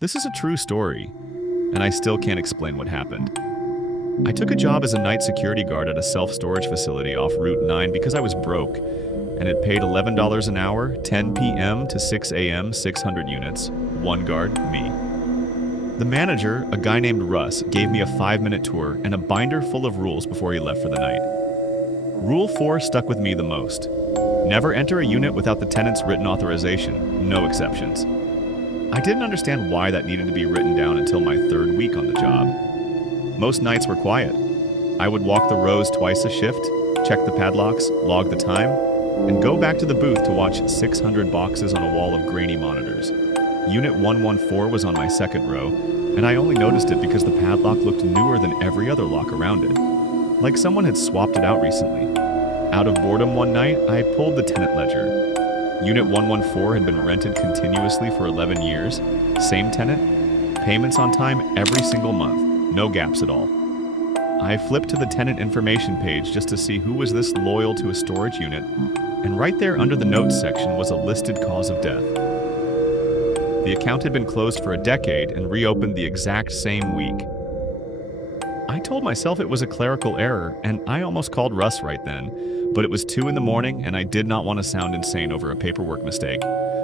This is a true story, and I still can't explain what happened. I took a job as a night security guard at a self-storage facility off Route 9 because I was broke, and it paid $11 an hour, 10 p.m. to 6 a.m., 600 units. One guard, me. The manager, a guy named Russ, gave me a 5-minute tour and a binder full of rules before he left for the night. Rule 4 stuck with me the most. Never enter a unit without the tenant's written authorization, no exceptions. I didn't understand why that needed to be written down until my 3rd week on the job. Most nights were quiet. I would walk the rows twice a shift, check the padlocks, log the time, and go back to the booth to watch 600 boxes on a wall of grainy monitors. Unit 114 was on my 2nd row, and I only noticed it because the padlock looked newer than every other lock around it. Like someone had swapped it out recently. Out of boredom one night, I pulled the tenant ledger. Unit 114 had been rented continuously for 11 years. Same tenant, payments on time every single month, no gaps at all. I flipped to the tenant information page just to see who was this loyal to a storage unit, and right there under the notes section was a listed cause of death. The account had been closed for a decade and reopened the exact same week. I told myself it was a clerical error, and I almost called Russ right then, but it was 2 in the morning and I did not want to sound insane over a paperwork mistake,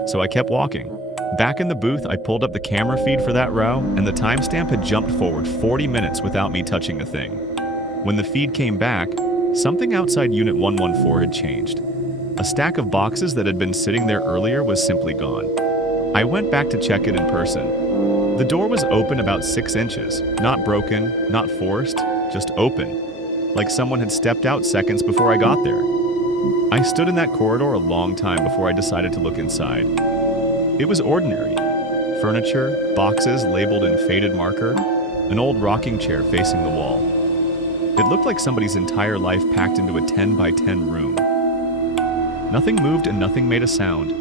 so I kept walking. Back in the booth, I pulled up the camera feed for that row, and the timestamp had jumped forward 40 minutes without me touching a thing. When the feed came back, something outside Unit 114 had changed. A stack of boxes that had been sitting there earlier was simply gone. I went back to check it in person. The door was open about 6 inches, not broken, not forced, just open, like someone had stepped out seconds before I got there. I stood in that corridor a long time before I decided to look inside. It was ordinary. Furniture, boxes labeled in faded marker, an old rocking chair facing the wall. It looked like somebody's entire life packed into a 10 by 10 room. Nothing moved and nothing made a sound,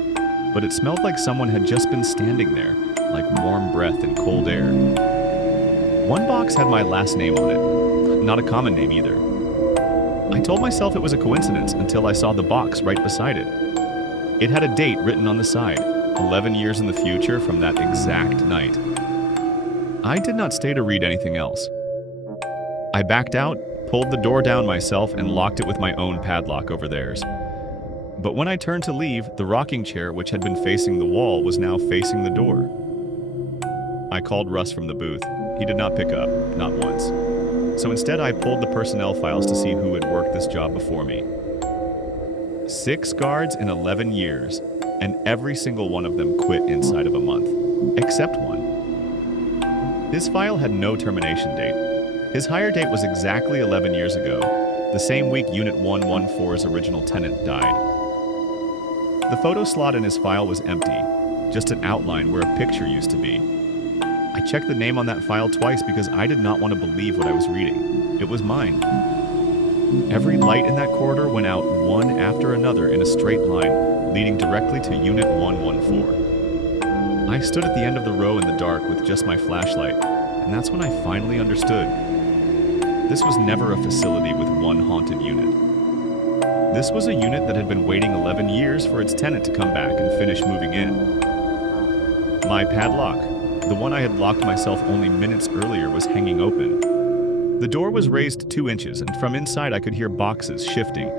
but it smelled like someone had just been standing there, like warm breath and cold air. One box had my last name on it, not a common name either. I told myself it was a coincidence until I saw the box right beside it. It had a date written on the side, 11 years in the future from that exact night. I did not stay to read anything else. I backed out, pulled the door down myself, and locked it with my own padlock over theirs. But when I turned to leave, the rocking chair, which had been facing the wall, was now facing the door. I called Russ from the booth. He did not pick up, not once. So instead, I pulled the personnel files to see who had worked this job before me. 6 guards in 11 years, and every single one of them quit inside of a month, except one. His file had no termination date. His hire date was exactly 11 years ago, the same week Unit 114's original tenant died. The photo slot in his file was empty, just an outline where a picture used to be. I checked the name on that file twice because I did not want to believe what I was reading. It was mine. Every light in that corridor went out one after another in a straight line, leading directly to Unit 114. I stood at the end of the row in the dark with just my flashlight, and that's when I finally understood. This was never a facility with one haunted unit. This was a unit that had been waiting 11 years for its tenant to come back and finish moving in. My padlock, the one I had locked myself only minutes earlier, was hanging open. The door was raised 2 inches, and from inside I could hear boxes shifting,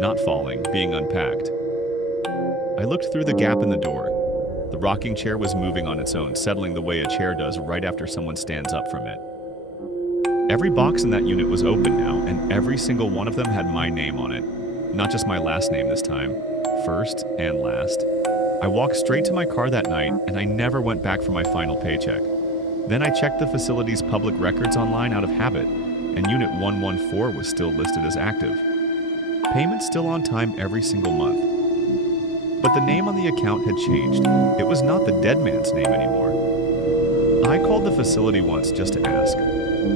not falling, being unpacked. I looked through the gap in the door. The rocking chair was moving on its own, settling the way a chair does right after someone stands up from it. Every box in that unit was open now, and every single one of them had my name on it. Not just my last name this time, first and last. I walked straight to my car that night, and I never went back for my final paycheck. Then I checked the facility's public records online out of habit, and Unit 114 was still listed as active. Payments still on time every single month. But the name on the account had changed. It was not the dead man's name anymore. I called the facility once just to ask.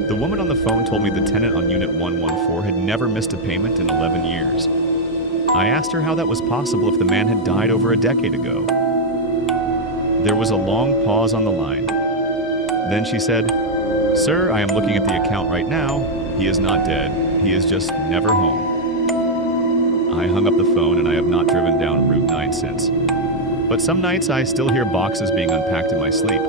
The woman on the phone told me the tenant on Unit 114 had never missed a payment in 11 years. I asked her how that was possible if the man had died over a decade ago. There was a long pause on the line. Then she said, "Sir, I am looking at the account right now. He is not dead. He is just never home." I hung up the phone and I have not driven down Route 9 since. But some nights I still hear boxes being unpacked in my sleep.